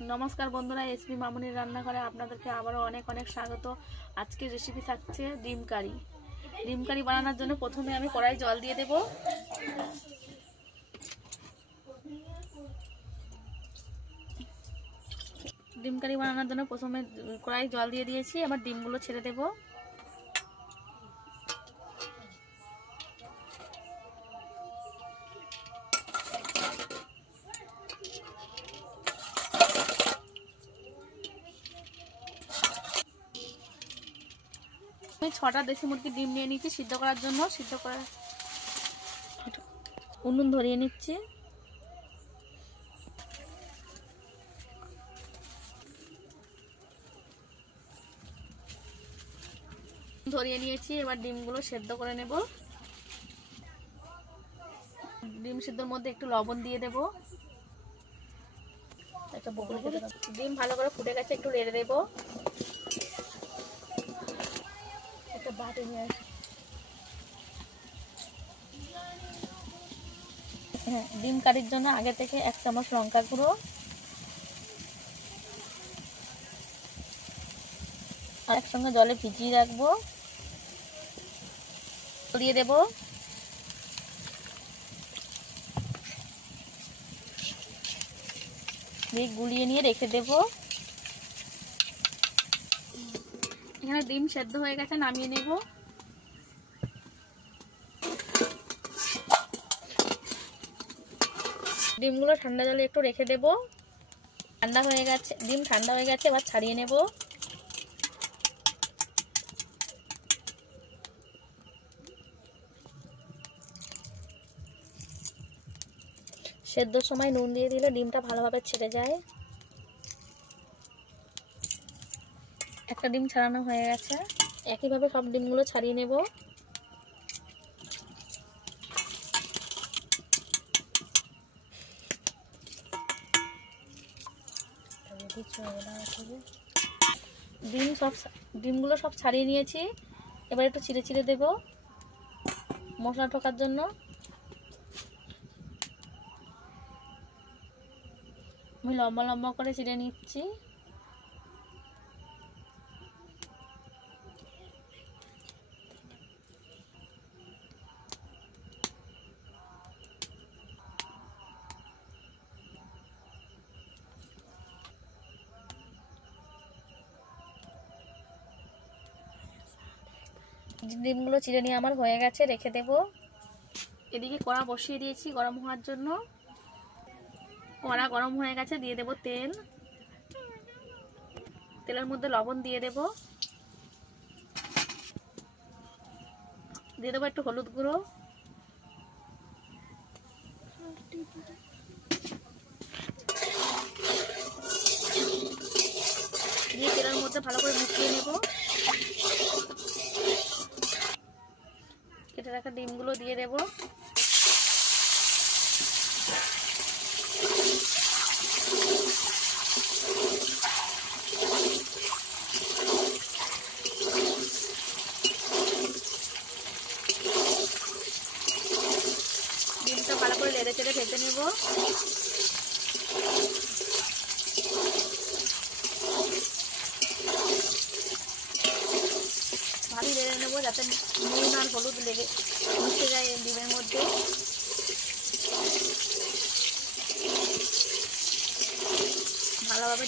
নমস্কার বন্ধুরা, এসপি মামুনির রান্নাঘরে আপনাদেরকে আবারও অনেক অনেক স্বাগত। আজকের রেসিপি থাকছে ডিম কারি। ডিম কারি বানানোর জন্য প্রথমে আমি কড়াই জল দিয়ে দেব। ডিম কারি বানানোর জন্য প্রথমে কড়াই জল দিয়ে দিয়েছি। এবার ডিমগুলো ছেড়ে দেব। আমি 6টা দেশি মুরগির ডিম নিয়ে নিচ্ছি সিদ্ধ করার জন্য। সিদ্ধ করে উনুন ধরিয়ে নিচ্ছি। ধরিয়ে নিয়েছি, এবার ডিমগুলো সেদ্ধ করে নেব। ডিম সিদ্ধর মধ্যে একটু লবণ দিয়ে দেব। ডিম ভালো করে ফুটে গেছে, একটু নেড়ে দেব। একটা বাটি নিয়ে আসি। ডিম কারির জন্য আগে থেকে 1 চামচ লঙ্কা গুঁড়ো আর একসঙ্গে জলে ভিজিয়ে রাখবো। দিয়ে দেব। দিয়ে গুলিয়ে নিয়ে রেখে দেব। এখানে ডিম সেদ্ধ হয়ে গেছে, নামিয়ে নেব। ডিমগুলো ঠান্ডা জলে একটু রেখে দেব। ঠান্ডা হয়ে গেছে, ডিম ঠান্ডা হয়ে গেছে, এবার ছাড়িয়ে নেব। সেদ্ধর সময় নুন দিয়ে দিলে ডিমটা ভালোভাবে ছেড়ে যায়। একটা ডিম ছাড়ানো হয়ে গেছে। একইভাবে সব ডিমগুলো ছাড়িয়ে নেব। ডিমগুলো সব ছাড়িয়ে নিয়েছি। এবার একটু চিড়ে চিড়ে দেব মশলা ঢোকার জন্য। আমি লম্বা লম্বা করে চিড়ে নিচ্ছি। ডিমগুলো চিড়ে নিয়ে আমার হয়ে গেছে, রেখে দেব। এদিকে কড়া বসিয়ে দিয়েছি গরম হওয়ার জন্য। কড়া গরম হয়ে গেছে, দিয়ে দেব তেল। তেলের মধ্যে লবণ দিয়ে দেব। দিয়ে দেবো একটু হলুদ গুঁড়ো। দিয়ে তেলের মধ্যে ভালো করে মিশিয়ে নেব। কেটে রাখা ডিমগুলো দিয়ে দেব। ডিমটা ভালো করে নেড়ে চেড়ে ভেজে নেব। ভালো নেড়ে নেব যাতে নুন আর হলুদ লেগে মিশে যায় ডিমের মধ্যে। ভালোভাবে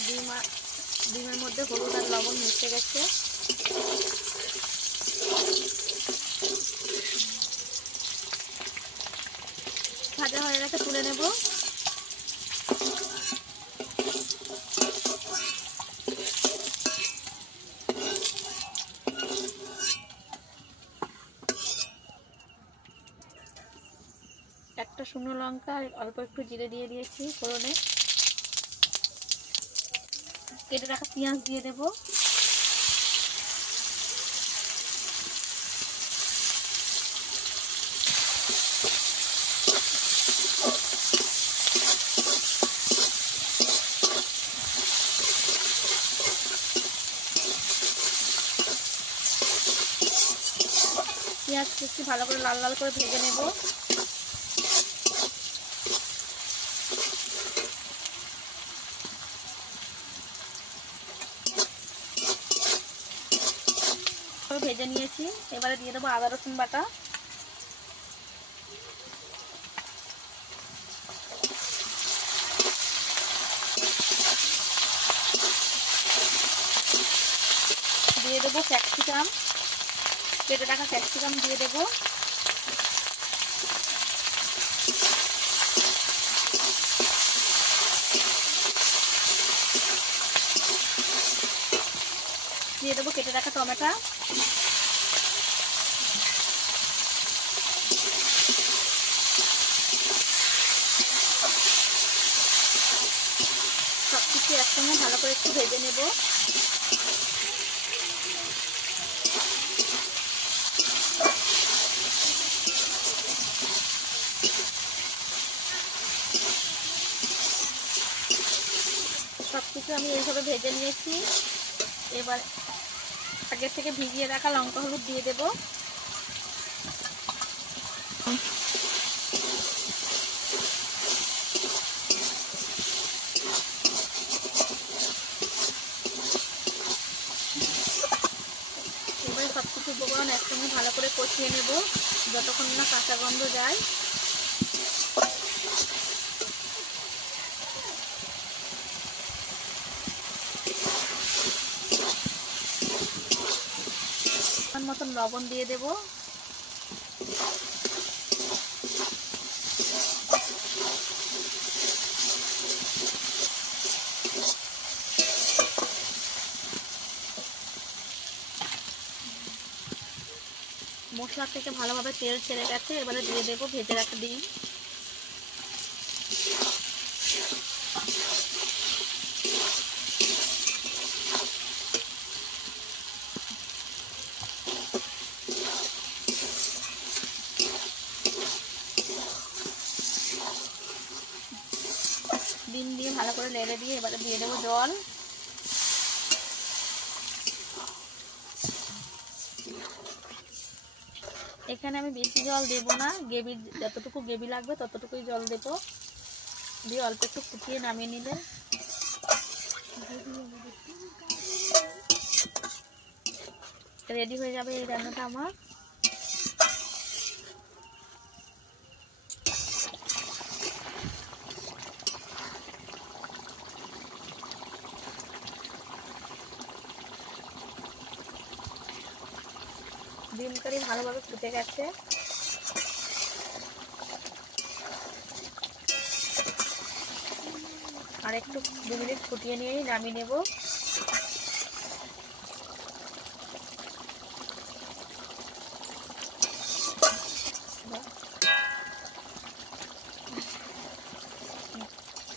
ডিমের মধ্যে হলুদ আর লবণ মিশে গেছে। ভাজা হয়ে গেছে, তুলে নেব। একটা শুকনো লঙ্কা আর অল্প একটু জিরে দিয়ে দিয়েছি ফোড়নে। কেটে রাখা পেঁয়াজ দিয়ে দেব। পেঁয়াজ একটু ভালো করে লাল লাল করে ভেজে নেব। ভেজে নিয়েছি। এবারে দিয়ে দেবো আদা রসুন বাটা, দিয়ে দেবো ক্যাপসিকাম, কেটে রাখা ক্যাপসিকাম দিয়ে দেবো, দিয়ে দেবো কেটে রাখা টমেটো, সব কিছু একসঙ্গে ভালো করে একটু ভেজে নেব। সব কিছু আমি এইভাবে ভেজে নিয়েছি। এবার আগে থেকে ভিজিয়ে রাখা লঙ্কা হলুদ দিয়ে দেব, এবারে সব কিছু উপকরণ একসঙ্গে ভালো করে কষিয়ে নেব যতক্ষণ না কাঁচা গন্ধ যায়। মতন লবণ দিয়ে দেব, মশলা থেকে ভালোভাবে তেল ছেড়ে গেছে। এবারে দিয়ে দেব ভেজে রাখা ডিম, ডিম দিয়ে ভালো করে নেড়ে দিয়ে এবারে দিয়ে দেবো জল, এখানে আমি বেশি জল দেব না, গ্রেভি যতটুকু গ্রেভি লাগবে ততটুকুই জল দেব, দিয়ে অল্প একটু ফুটিয়ে নামিয়ে নিলে রেডি হয়ে যাবে এই রান্নাটা আমার। ডিম কারি ভালোভাবে ফুটে গেছে, আর একটু 2 মিনিট ফুটিয়ে নিয়েই নামিয়ে নেব।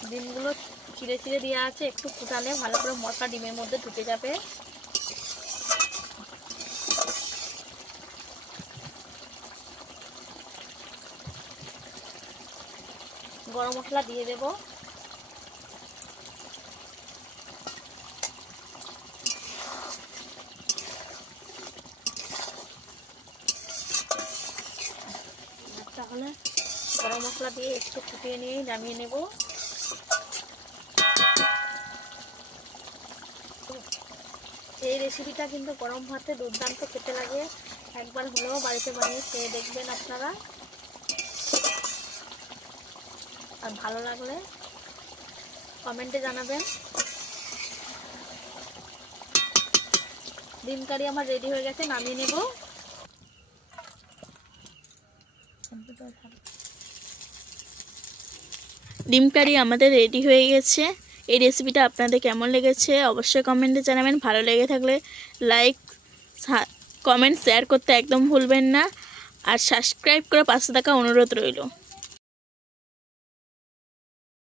ডিমগুলো চিড়ে চিড়ে দেওয়া আছে, একটু ফুটালে ভালো করে মশলা ডিমের মধ্যে ঢুকে যাবে। গরম মশলা দিয়ে দেব, তাহলে গরম মশলা দিয়ে একটু ফুটিয়ে নিয়ে নামিয়ে নেব। এই রেসিপিটা কিন্তু গরম ভাতে দুর্দান্ত খেতে লাগে, একবার হলেও বাড়িতে বানিয়ে খেয়ে দেখবেন আপনারা, আর ভালো লাগলে কমেন্টে জানাবেন। ডিম কারি আমার রেডি হয়ে গেছে, নামিয়ে নেব। ডিম কারি আমাদের রেডি হয়ে গেছে। এই রেসিপিটা আপনাদের কেমন লেগেছে অবশ্যই কমেন্টে জানাবেন। ভালো লেগে থাকলে লাইক, কমেন্ট, শেয়ার করতে একদম ভুলবেন না, আর সাবস্ক্রাইব করে পাশে থাকা অনুরোধ রইল।